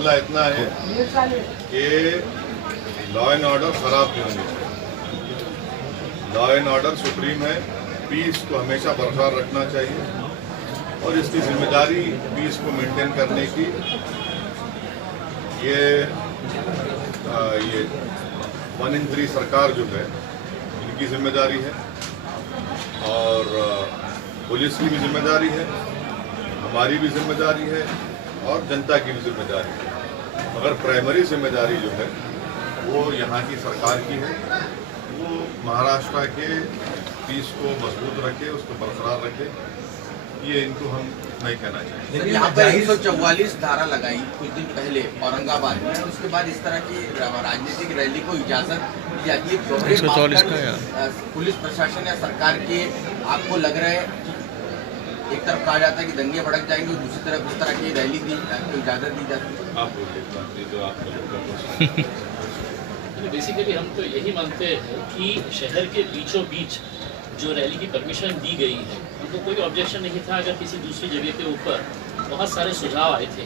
बोलना इतना है कि लॉ एंड ऑर्डर खराब नहीं होनी चाहिए। लॉ एंड ऑर्डर सुप्रीम है, पीस को हमेशा बरकरार रखना चाहिए और इसकी जिम्मेदारी पीस को मेंटेन करने की ये 1 in 3 सरकार जो है इनकी जिम्मेदारी है और पुलिस की भी जिम्मेदारी है, हमारी भी जिम्मेदारी है और जनता की भी जिम्मेदारी है। मगर प्राइमरी जिम्मेदारी जो है वो यहाँ की सरकार की है, वो महाराष्ट्र के पीस को मजबूत रखे, उसको बरकरार रखे, ये इनको हम नहीं कहना चाहिए। लेकिन यहाँ पर 144 धारा लगाई कुछ दिन पहले औरंगाबाद में, उसके बाद इस तरह की राजनीतिक रैली को इजाजत दी जाती है। पुलिस प्रशासन या सरकार के आपको लग रहा है एक तरफ कहा जाता है कि दंगे भड़क जाएंगे, दूसरी तरफ इस तरह की रैली की इजाजत दी जाती है। बेसिकली हम तो यही मानते हैं कि शहर के बीचों बीच जो रैली की परमिशन दी गई है उनको कोई ऑब्जेक्शन नहीं था अगर किसी दूसरी जगह के ऊपर बहुत सारे सुझाव आए थे,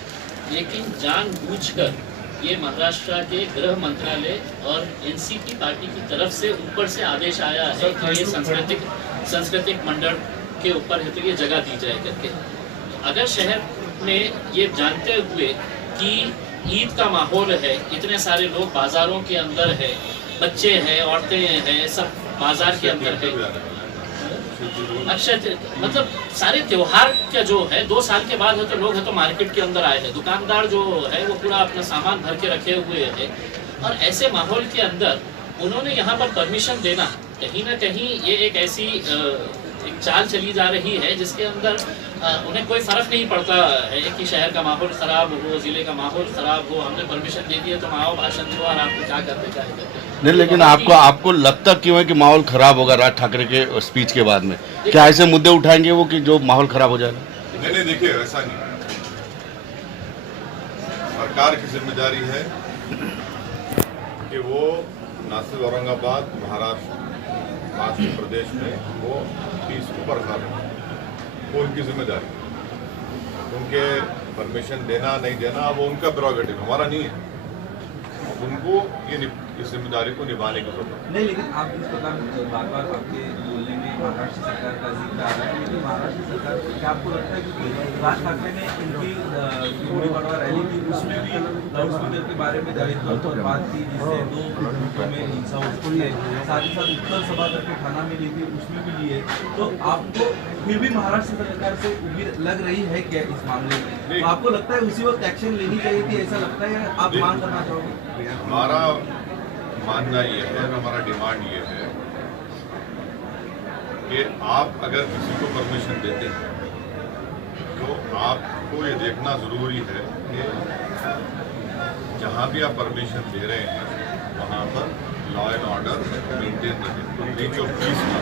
लेकिन जानबूझकर ये महाराष्ट्र के गृह मंत्रालय और एनसीपी पार्टी की तरफ से ऊपर से आदेश आया है कि ये सांस्कृतिक मंडल के ऊपर है तो ये जगह दी जाए करके। अगर शहर में ये जानते हुए कि ईद का माहौल है, इतने सारे लोग बाजारों के अंदर है, बच्चे हैं, औरतें हैं, सब बाजार के अंदर है, अक्षय मतलब सारे त्योहार का जो है 2 साल के बाद है तो लोग है तो मार्केट के अंदर आए हैं, दुकानदार जो है वो पूरा अपना सामान भर के रखे हुए हैं और ऐसे माहौल के अंदर उन्होंने यहाँ पर परमिशन देना कहीं ना कहीं ये एक ऐसी एक चाल चली जा रही है जिसके अंदर उन्हें कोई फर्क नहीं पड़ता है कि शहर का माहौल खराब हो, जिले का माहौल खराब हो, हमने परमिशन दे दिया तो आओ भाषण दो और आपको क्या करते क्या करते। नहीं, लेकिन आपको लगता क्यों है कि माहौल खराब होगा राज ठाकरे के स्पीच के बाद में? क्या ऐसे मुद्दे उठाएंगे वो कि जो माहौल खराब हो जाएगा? नहीं, देखिए ऐसा नहीं, सरकार की जिम्मेदारी है कि वो न सिर्फ औरंगाबाद, महाराष्ट्र, मध्य प्रदेश में वो पीस को बरकरार रखे, वो उनकी जिम्मेदारी है। उनके परमिशन देना नहीं देना वो उनका प्रोगेटिव, हमारा नहीं है। उनको इस जिम्मेदारी को निभाने की जरूरत नहीं। लेकिन आप इस प्रकार बार बार आपके बोलने में महाराष्ट्र सरकार का जिक्र आ रहा है, लेकिन महाराष्ट्र सरकार क्या आपको लगता है कि राज ठाकरे ने इनकी गुड़ी पड़वा रैली की उसमें भी लाउड स्पीकर के बारे में जाहिर तौर पर बात की जिससे 2 ग्रुपों में हिंसा होती है, साथ ही साथ उत्तर सभा करके थाना में ली थी उसमें भी लिए, तो आपको फिर भी महाराष्ट्र सरकार से उम्मीद लग रही है क्या इस मामले में? तो आपको लगता है उसी वक्त एक्शन लेनी चाहिए थी, ऐसा लगता है या आप मांग करना चाहोगे? हमारा मानना ये है, हमारा डिमांड ये है कि आप अगर किसी को परमिशन देते हैं तो आपको ये देखना जरूरी है कि जहाँ भी आप परमिशन दे रहे हैं वहाँ पर लॉ एंड ऑर्डर मेंटेन रहे, बीच ऑफ पीस ना,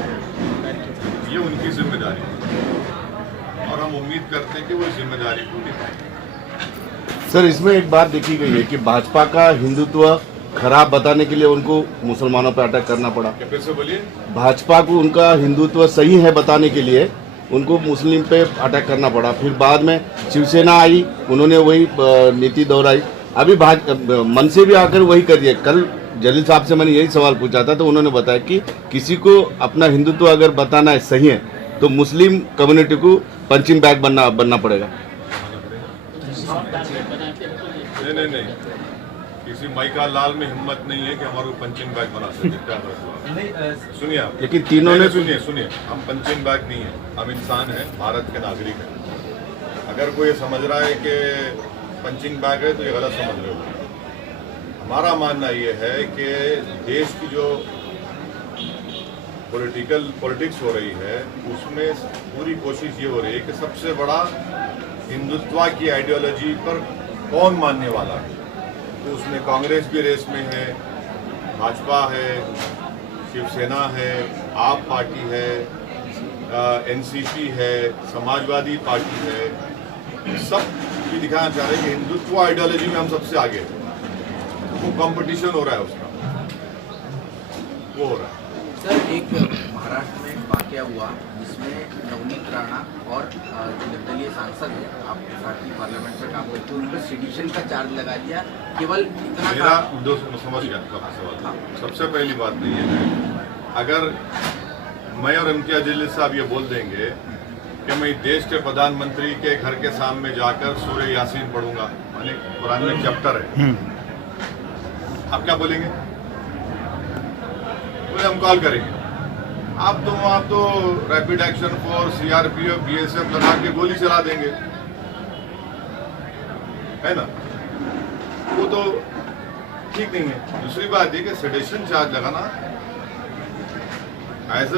ये उनकी जिम्मेदारी है और हम उम्मीद करते हैं कि वो इस जिम्मेदारी को निभाएंगे। सर, इसमें एक बात देखी गई है कि भाजपा का हिंदुत्व खराब बताने के लिए उनको मुसलमानों पर अटैक करना पड़ा। फिर से बोलिए। भाजपा को उनका हिंदुत्व सही है बताने के लिए उनको मुस्लिम पे अटैक करना पड़ा, फिर बाद में शिवसेना आई, उन्होंने वही नीति दोहराई, अभी मन से भी आकर वही कर दिया। कल जलील साहब से मैंने यही सवाल पूछा था तो उन्होंने बताया कि किसी को अपना हिंदुत्व अगर बताना है सही है तो मुस्लिम कम्युनिटी को पंचिंग बैग बनना पड़ेगा। नहीं, किसी माइका लाल में हिम्मत नहीं है कि हमारे को पंचिंग बैग बना सके। सुनिए आप, लेकिन तीनों ने सुनिए, हम पंचिंग बैग नहीं है, हम इंसान हैं, भारत के नागरिक हैं। अगर कोई ये समझ रहा है कि पंचिंग बैग है तो ये गलत समझ रहे हो। हमारा मानना ये है कि देश की जो पॉलिटिक्स हो रही है उसमें पूरी कोशिश ये हो रही है कि सबसे बड़ा हिंदुत्व की आइडियोलॉजी पर कौन मानने वाला है, तो उसमें कांग्रेस भी रेस में है, भाजपा है, शिवसेना है, आप पार्टी है, एनसीपी है, समाजवादी पार्टी है, सब भी दिखाना चाह रहे हैं कि हिंदुत्व आइडियोलॉजी में हम सबसे आगे हैं। वो कंपटीशन हो रहा है उसका, वो हो रहा है। सर, एक महाराष्ट्र में वाकया हुआ जिसमें नवनीत राणा और जो निर्दलीय सांसद है आपके साथ ही पार्लियामेंट में काम करते हैं उन पर सेडिशन का चार्ज लगा दिया, केवल इतना मेरा दोस्त समझ गया आपका सवाल। सबसे पहली बात तो ये है, अगर मैं और इम्तियाज जलील साहब ये बोल देंगे कि मैं देश के प्रधानमंत्री के घर के सामने जाकर सूर्य यासीन पढ़ूंगा, माने कुरान में चैप्टर है, आप क्या बोलेंगे? बोले हम कॉल करेंगे। आप तो rapid action force, CRPF, BSF लगा के गोली चला देंगे, है ना? वो तो ठीक नहीं है। दूसरी बात ये कि सेडेशन चार्ज लगाना as a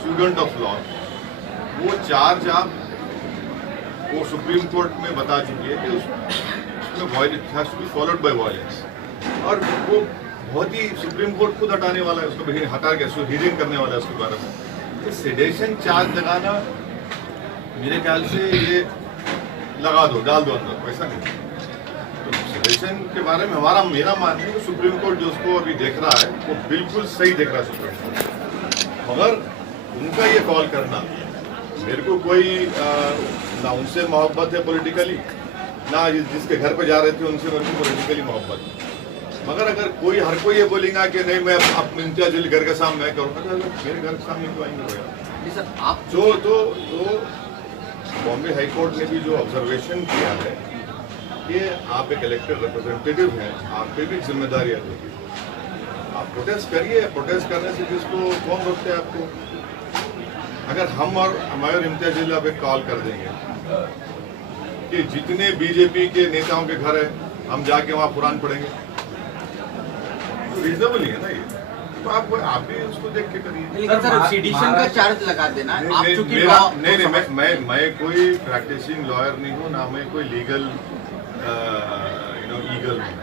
student of law, वो चार्ज वो सुप्रीम कोर्ट में बता चुकी है कि उसमें violence has to be followed by violence, और वो बहुत ही सुप्रीम कोर्ट खुद हटाने वाला है, उसको हटा के उसको हियरिंग करने वाला है उसके बारे में। तो सेडेशन चार्ज लगाना मेरे ख्याल से ये लगा दो, डाल दो अंदर, वैसा नहीं। तो सेडेशन के बारे में मेरा मानना है कि सुप्रीम कोर्ट जो उसको अभी देख रहा है वो बिल्कुल सही देख रहा है सुप्रीम कोर्ट, मगर उनका ये कॉल करना, मेरे को कोई ना उनसे मोहब्बत है पॉलिटिकली, ना जिसके घर पे जा रहे थे उनसे मेरे को पॉलिटिकली मोहब्बत है, मगर अगर हर कोई ये बोलेगा कि नहीं मैं आप इम्तियाज जलील घर के सामने मैं करूँगा, तो मेरे घर के सामने क्यों आएंगे भैया? सर आप तो बॉम्बे हाई कोर्ट ने भी जो ऑब्जर्वेशन किया है कि आप एक इलेक्टेड रिप्रेजेंटेटिव हैं, आप पे भी जिम्मेदारी है, आप प्रोटेस्ट करिए, प्रोटेस्ट करने से किसको कौन रोकते हैं आपको? अगर हम और इम्तियाज जलील अब एक कॉल कर देंगे कि जितने बीजेपी के नेताओं के घर है हम जाके वहाँ कुरान पढ़ेंगे, तो रीजनेबल ही है ना ये, तो आप भी उसको देख के करिए। लेकिन सर सेडिशन का चार्ज लगा देना, आप चूंकि नहीं, मैं कोई प्रैक्टिसिंग लॉयर नहीं हूँ, ना मैं कोई लीगल ईगल हूँ,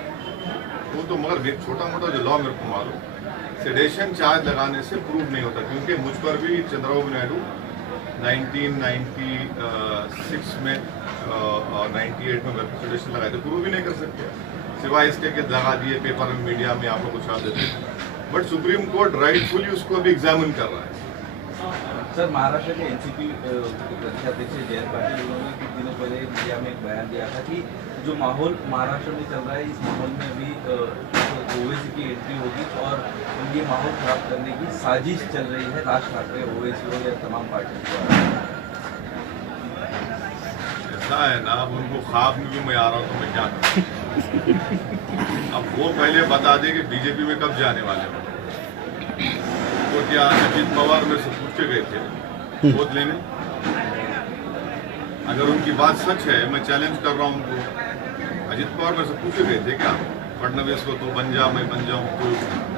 वो तो मगर छोटा मोटा जो लॉ मेरे को मालूम, सेडेशन चार्ज लगाने से प्रूव नहीं होता, क्योंकि मुझ पर भी चंद्रबाबू नायडू 1996 में और 98 में सेडेशन लगाए थे, प्रूव ही नहीं कर सकते, सिवाय इसके कि लगा दिए पेपर में, मीडिया में आप लोग को छाप देते हैं, बट सुप्रीम कोर्ट राइटफुली उसको अभी एग्जामिन कर रहा है। सर महाराष्ट्र के एनसीपी प्रदेशाध्यक्ष जयंत पाटिल उन्होंने कुछ दिनों पहले मीडिया में एक बयान दिया था कि जो माहौल महाराष्ट्र में चल रहा है, इस माहौल में अभी ओवैसी की एंट्री होगी और ये माहौल खराब करने की साजिश चल रही है राज ठाकरे, ओवैसी और या तमाम पार्टी द्वारा। ऐसा है ना, अब उनको ख्वाब में भी मैं आ रहा हूँ तो मैं क्या करूँ? अब वो पहले बता दे कि बीजेपी में कब जाने वाले हो, तो क्या अजित पवार मेरे से पूछ के गए थे वोट लेने? अगर उनकी बात सच है, मैं चैलेंज कर रहा हूँ उनको, अजित पवार मेरे से पूछ के गए थे क्या फडणवीस को तू बन जा मैं बन जाऊँ, तो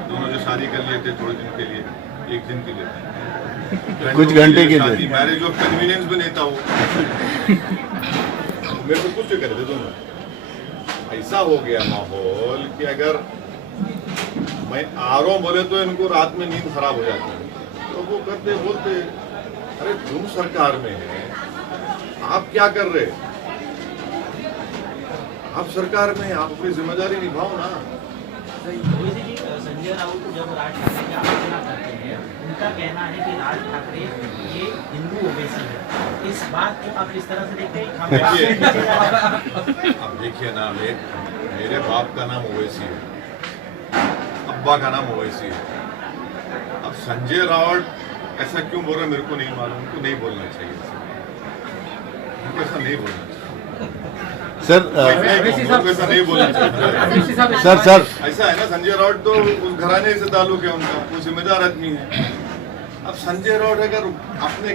दोनों जो शादी कर लिए थे थोड़े दिन के लिए, एक दिन के लिए, कुछ घंटे के लिए, मैरिज ऑफ कन्वीनियंस भी नहीं था वो, मेरे से पूछ के करे थे दोनों। ऐसा हो गया माहौल कि अगर मैं आ रहा हूँ बोले तो इनको रात में नींद खराब हो जाती है, तो वो करते बोलते अरे तुम सरकार में है, आप क्या कर रहे? आप सरकार में, आप अपनी जिम्मेदारी निभाओ ना। संजय राउत जब राज ठाकरे की आलोचना करते हैं, उनका कहना है कि राज ठाकरे ये हिंदू ओवैसी है, इस बात को आप इस तरह से देखते हैं? अब देखिए ना, मेरे बाप का नाम ओवैसी है, अब्बा का नाम ओवैसी है, अब संजय राउत ऐसा क्यों बोल रहे मेरे को नहीं मालूम, उनको नहीं बोलना चाहिए, उनको ऐसा नहीं बोलना चाहिए सर। ऐसा नहीं बोलना चाहिए सर ऐसा है ना, संजय राउत तो उस घराने से ताल्लुक है उनका, वो जिम्मेदार आदमी है। अब संजय राउत अगर अपने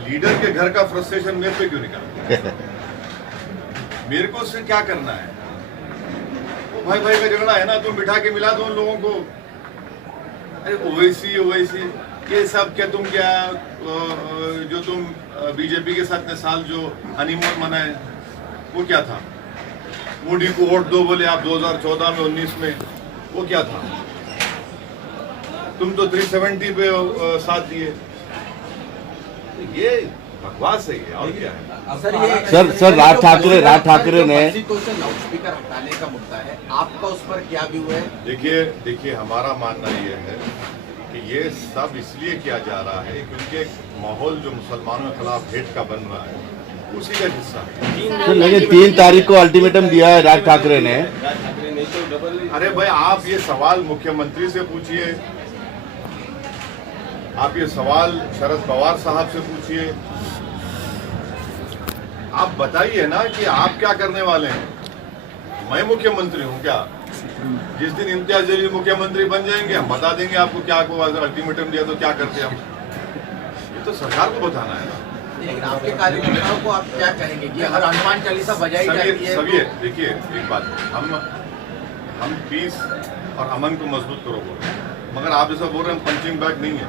लीडर के घर का फ्रस्ट्रेशन मेरे पे क्यों निकालते? मेरे को उससे क्या करना है? वो भाई भाई का झगड़ा है ना, तुम बिठा के मिला दो उन लोगों को। अरे ओवैसी ये सब क्या तुम क्या जो तुम बीजेपी के साथ साल जो हनीमून मनाए वो क्या था? मोदी को वोट दो बोले आप 2014 में 19 में, वो क्या था? तुम तो 370 पे साथ दिए, ये बकवास है और क्या है? सर राज ठाकरे ने लाउडस्पीकर हटाने का मुद्दा है, आपका उस पर क्या व्यू है? देखिए हमारा मानना ये है कि ये सब इसलिए किया जा रहा है क्योंकि एक माहौल जो मुसलमानों के खिलाफ हेट का बन रहा है उसी का हिस्सा है। तो लेकिन 3 तारीख को अल्टीमेटम दिया है राज ठाकरे ने। अरे भाई, आप ये सवाल मुख्यमंत्री से पूछिए, आप ये सवाल शरद पवार साहब से पूछिए, आप बताइए ना कि आप क्या करने वाले हैं। मैं मुख्यमंत्री हूं क्या? जिस दिन इम्तियाज जलील मुख्यमंत्री बन जाएंगे हम बता देंगे आपको क्या को अल्टीमेटम दिया तो क्या करते हम। ये तो सरकार को बताना है ना। लेकिन आपके कार्यकर्ताओं को आप क्या कहेंगे कि हर हनुमान चालीसा बजाई जाती है? सभी देखिए, एक बात, हम पीस और अमन को मजबूत करो बोल रहे हैं, मगर आप जैसा बोल रहे हैं हम पंचिंग बैग नहीं है,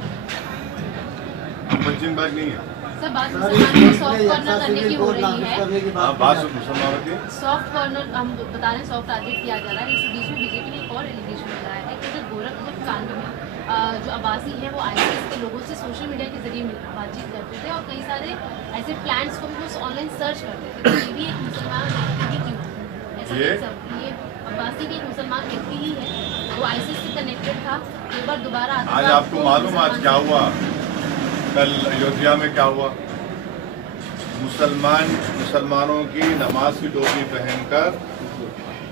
हम पंचिंग बैग नहीं है। सर, बात मुसलमानों को सॉफ्ट कॉर्नर करने की हो रही है। हाँ, बात मुसलमानों की सॉफ्ट कॉर्नर हम बता रहे हैं, सॉफ्ट टारगेट किया जा रहा है। इस बीच में बीजेपी ने एक और एलिगेशन लगाया है कि जो गोरखपुर कांड में जो आबासी है वो आईएसआईएस के लोगों से सोशल मीडिया के जरिए बातचीत करते थे और कई सारे ऐसे प्लान्स को भी वो ऑनलाइन सर्च करते थे। तो ये भी एक मुसलमान व्यक्ति ही क्यों ऐसा ये अब्बासी भी एक मुसलमान व्यक्ति ही है, वो आईएसआईएस से कनेक्टेड था। एक बार दोबारा आज आपको मालूम आज क्या हुआ? कल अयोध्या में क्या हुआ? मुसलमानों की नमाज की टोपी पहनकर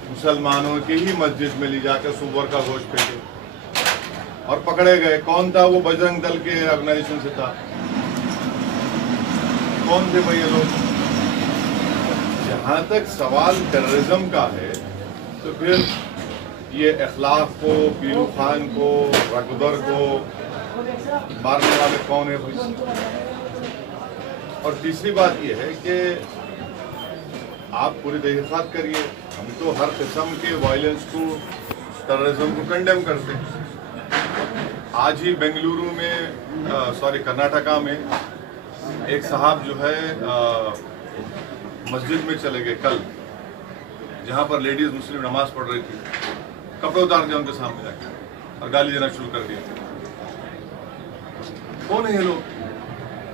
मुसलमानों की ही मस्जिद में ले जाकर सुअर का गोश्त फेंके और पकड़े गए। कौन था वो? बजरंग दल के ऑर्गेनाइजेशन से था। कौन थे भाई ये लोग? जहां तक सवाल टेररिज्म का है तो फिर ये इखलाक को, पीलू खान को, रकबर को मारने वाले कौन है भाई? और तीसरी बात ये है कि आप पूरी तहकीकात करिए। हम तो हर किस्म के वायलेंस को, टेररिज्म को कंडेम करते हैं। आज ही बेंगलुरु में कर्नाटका में एक साहब जो है मस्जिद में चले गए कल, जहां पर लेडीज मुस्लिम नमाज पढ़ रही थी, कपड़े उतार दिया उनके सामने जाकर और गाली देना शुरू कर दिया। कौन है ये लोग?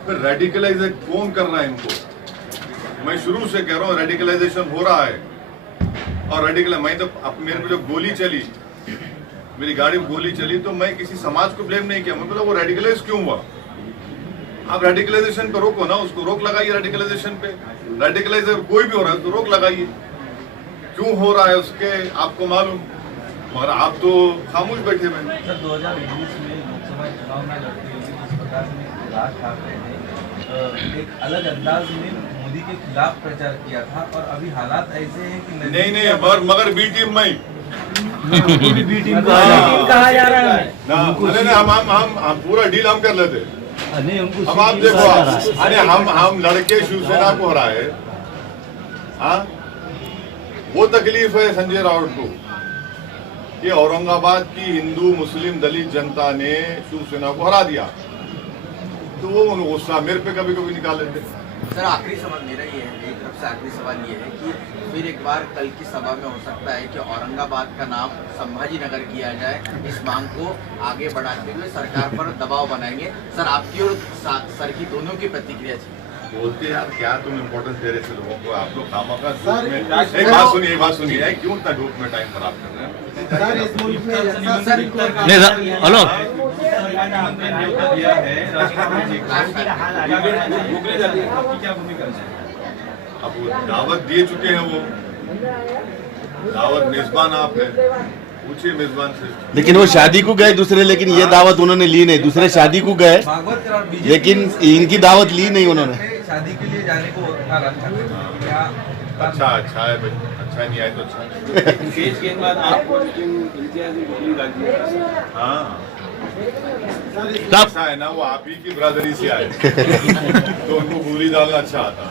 फिर रेडिकलाइजेशन कौन कर रहा है इनको? मैं शुरू से कह रहा हूँ रेडिकलाइजेशन हो रहा है। और मैं तो मेरे को जब गोली चली, मेरी गाड़ी में गोली चली, तो मैं किसी समाज को ब्लेम नहीं किया। मैं बोला वो रेडिकलाइज क्यों हुआ? आप रेडिकलाइजेशन को रोको ना, उसको रोक लगाइए रेडिकलाइजेशन पे। रेडिकलाइजेशन कोई भी हो रहा है तो रोक लगाइए। क्यों हो रहा है उसके आपको मालूम, मगर आप तो खामोश बैठे हुए हैं। सर 2019 में लोकसभा चुनाव में लड़ते हुए जिस प्रकार से राज ठाकरे ने एक अलग अंदाज में मोदी के खिलाफ प्रचार किया था, और अभी हालात ऐसे हैं कि नहीं मगर बी टीम में बी टीम कहा जा रहा है ना। हम पूरा डील हम कर लेते। अब आप देखो, अरे हम लड़के शिवसेना को हराए, हाँ वो तकलीफ है संजय राउत को कि औरंगाबाद की हिंदू मुस्लिम दलित जनता ने शिवसेना को हरा दिया, तो वो गुस्सा मेरे पे कभी कभी निकाल लेते। सर आखिरी सवाल मेरा ये है, मेरी तरफ से आखिरी सवाल ये है कि फिर एक बार कल की सभा में हो सकता है कि औरंगाबाद का नाम संभाजी नगर किया जाए। इस मांग को आगे बढ़ाते हुए सरकार पर दबाव बनाएंगे। सर आपकी और सर की दोनों की प्रतिक्रिया थी। बोलते यार क्या तुम इम्पोर्टेंस दे रहे थे लोगों को? आप लोग कामों का एक बात सुनिए क्यों इतना ग्रुप में टाइम खराब कर रहे हैं? हेलो अब वो दावत दे चुके हैं, वो दावत मेजबान आप है, पूछिए मेजबान से। लेकिन वो शादी को गए दूसरे, लेकिन ये दावत उन्होंने ली नहीं। दूसरे शादी को गए लेकिन इनकी दावत ली नहीं उन्होंने। शादी के लिए जाने को राज ठाकरे अच्छा है भाई, अच्छा नहीं आए तो अच्छा। हाँ ऐसा है ना, वो आप ही की बरादरी से आए तो उनको गोली डालना अच्छा आता।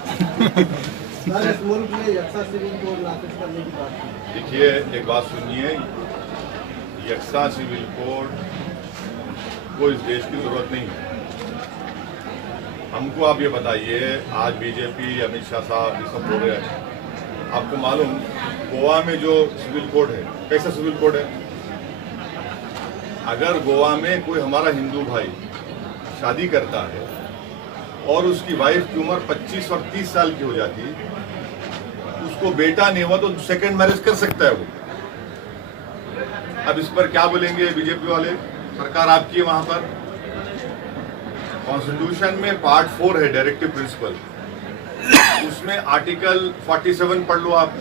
देखिए एक बात सुनिए, यक्सा सिविल कोड को इस देश की जरूरत नहीं है। हमको आप ये बताइए, आज बीजेपी अमित शाह साहब ये सब बोल रहे हैं, आपको मालूम गोवा में जो सिविल कोड है कैसा सिविल कोड है? अगर गोवा में कोई हमारा हिंदू भाई शादी करता है और उसकी वाइफ की उम्र 25 और 30 साल की हो जाती है, उसको बेटा नहीं हुआ तो सेकंड मैरिज कर सकता है वो। अब इस पर क्या बोलेंगे बीजेपी वाले? सरकार आपकी है वहां पर। कॉन्स्टिट्यूशन में पार्ट 4 है डायरेक्टिव प्रिंसिपल, उसमें आर्टिकल 47 पढ़ लो आप,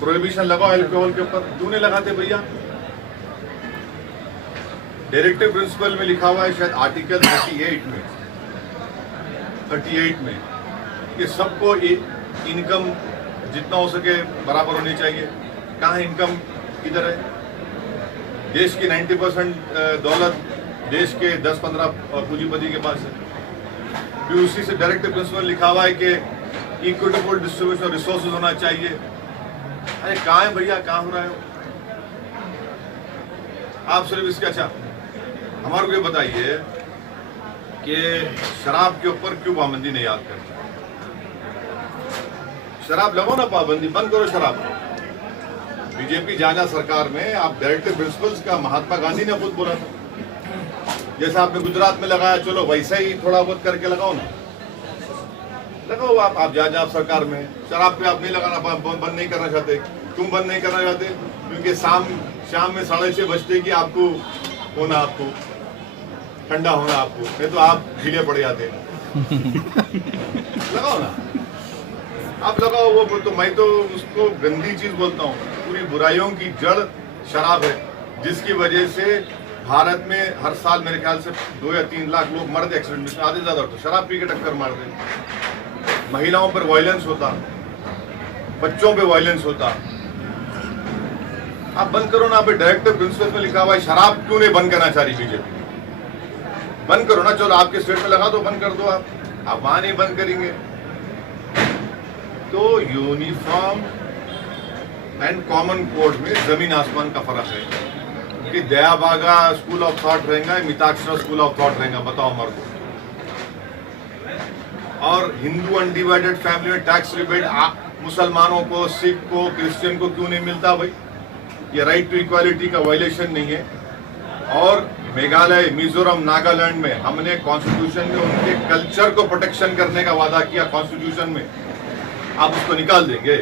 प्रोहिबिशन लगाओ अल्कोहल के ऊपर, क्यों नहीं लगाते भैया? डायरेक्टिव प्रिंसिपल में लिखा हुआ है शायद आर्टिकल 38 में कि सबको इनकम जितना हो सके बराबर होनी चाहिए। कहाँ है इनकम? किधर है? देश की 90% दौलत देश के 10-15 पूंजीपति के पास है। फिर उसी से डायरेक्टिव प्रिंसिपल लिखा हुआ है कि इक्विटेबल डिस्ट्रीब्यूशन ऑफ रिसोर्सेज होना चाहिए। अरे कहाँ है भैया, कहाँ हो रहा है? आप सिर्फ इसके अच्छा हमारे को ये बताइए कि शराब के ऊपर क्यों पाबंदी नहीं याद करते? शराब लगाओ ना पाबंदी, बंद करो शराब। बीजेपी जाना सरकार में आप डायरेक्टिव प्रिंसिपल्स का महात्मा गांधी ने खुद बोला था, जैसा आपने गुजरात में लगाया, चलो वैसा ही थोड़ा बहुत करके लगाओ ना, लगाओ आप जहाँ सरकार में। शराब पे आप नहीं लगाना, बंद नहीं करना चाहते। क्यों बंद नहीं करना चाहते? क्योंकि शाम में 6:30 बजते कि आपको होना, आपको ठंडा होना, आपको नहीं तो आप ढीले पड़ जाते। लगाओ ना, आप लगाओ वो। तो मैं तो उसको गंदी चीज बोलता हूँ। पूरी बुराइयों की जड़ शराब है, जिसकी वजह से भारत में हर साल मेरे ख्याल से 2 या 3 लाख लोग मरते एक्सीडेंट में, आधे ज्यादा तो शराब पी के टक्कर मारते। महिलाओं पर वायलेंस होता, बच्चों पे वायलेंस होता। आप बंद करो ना। आप डायरेक्टिव प्रिंसिपल में लिखा हुआ है, शराब क्यों नहीं बंद करना चाह रही बीजेपी? बंद करो ना, चलो आपके स्टेट में लगा दो, बंद कर दो। आप वहां नहीं बंद करेंगे तो यूनिफॉर्म एंड कॉमन कोड में जमीन आसमान का फर्क है कि दया बागा स्कूल ऑफ थॉट रहेगा, मिताक्षरा स्कूल ऑफ थॉट रहेगा, बताओ हमारे को। और हिंदू अनडिवाइडेड फैमिली में टैक्स रिबेट मुसलमानों को, सिख को, क्रिश्चियन को क्यों नहीं मिलता भाई? ये राइट टू इक्वालिटी का वायलेशन नहीं है। और मेघालय, मिजोरम, नागालैंड में हमने कॉन्स्टिट्यूशन में उनके कल्चर को प्रोटेक्शन करने का वादा किया कॉन्स्टिट्यूशन में, आप उसको निकाल देंगे?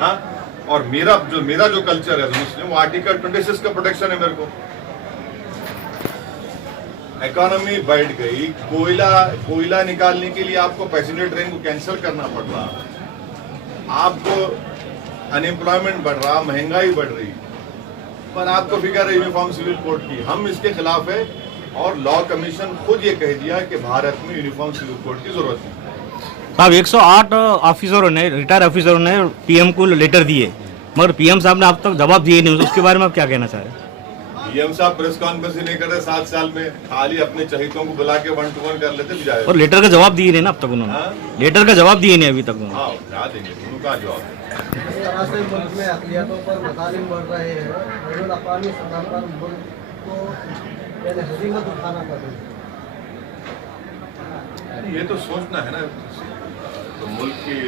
हाँ, और मेरा जो कल्चर है मुस्लिम, वो आर्टिकल 26 का प्रोटेक्शन है मेरे को। इकोनॉमी बढ़ गई, कोयला निकालने के लिए आपको पैसेंजर ट्रेन को कैंसिल करना पड़ रहा, आपको अनएम्प्लॉयमेंट बढ़ रहा, महंगाई बढ़ रही, पर आपको फिक्र है यूनिफॉर्म सिविल कोड की। हम इसके खिलाफ है और लॉ कमीशन खुद ये कह दिया कि भारत में यूनिफॉर्म सिविल कोड की जरूरत नहीं। साहब 108 ऑफिसरों ने, रिटायर्ड ऑफिसरों ने पीएम को लेटर दिए, मगर पीएम साहब ने अब तक जवाब दिए नहीं। उसके बारे में आप क्या कहना चाह रहे हैं? पीएम साहब प्रेस कॉन्फ्रेंस नहीं कर रहे 7 साल में, खाली अपने चहितों को बुला के 1-to-1 कर लेते जाए। और लेटर का जवाब दिए नहीं ना अब तक उन्होंने। लेटर का जवाब दिए नहीं अभी तक उन्होंने। हाँ, क्या देंगे उनका जवाब? मुल्क में अक़लियतों पर मज़ालिम बढ़ रहे हैं, बैनुल-अक़वामी सतह पर मुल्क को हज़ीमत उठाना पड़ रही है। ये तो सोचना है ना, तो मुल्क की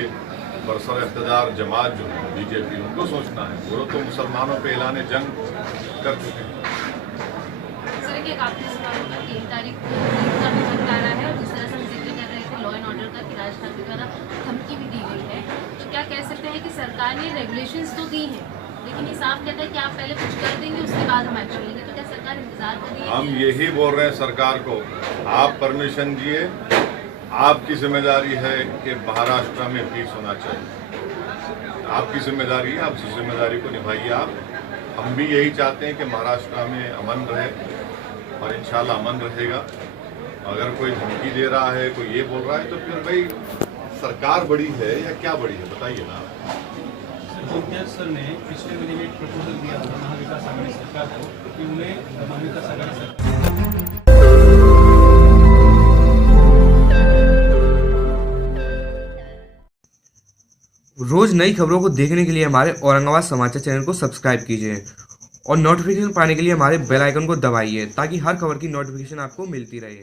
बरसर इक़्तिदार जमात जो है बीजेपी, उनको सोचना है। वो तो मुसलमानों पे ऐलान जंग कर चुके हैं। सर, कि आपने सुना होगा 3 तारीख को ईद का भी वक्त आ रहा है, और जिस तरह से हम जिक्र कर रहे थे लॉ एंड ऑर्डर का, कि राज ठाकरे द्वारा धमकी भी दी गई है, तो क्या कह सकते हैं कि सरकार ने रेगुलेशंस तो दी हैं, लेकिन ये साफ कहता है कि आप पहले कुछ कर देंगे, उसके बाद हम एक्शन लेंगे। तो क्या सरकार इंतजार कर रही है? हम यही बोल रहे हैं सरकार को, आप परमिशन दिए, आपकी जिम्मेदारी है कि महाराष्ट्र में पीस होना चाहिए। आपकी जिम्मेदारी है, आप उस जिम्मेदारी को निभाइए। आप, हम भी यही चाहते हैं कि महाराष्ट्र में अमन रहे, और इंशाल्लाह अमन रहेगा। अगर कोई धमकी दे रहा है, कोई ये बोल रहा है, तो फिर भाई सरकार बड़ी है या क्या बड़ी है, बताइए ना। योगी सर ने पिछले महीने में एक प्रपोजल दिया था महाविकास आघाड़ी सरकार को कि उन्हें महाविकास आघाड़ी सरकार रोज नई खबरों को देखने के लिए हमारे औरंगाबाद समाचार चैनल को सब्सक्राइब कीजिए और नोटिफिकेशन पाने के लिए हमारे बेल आइकन को दबाइए ताकि हर खबर की नोटिफिकेशन आपको मिलती रहे।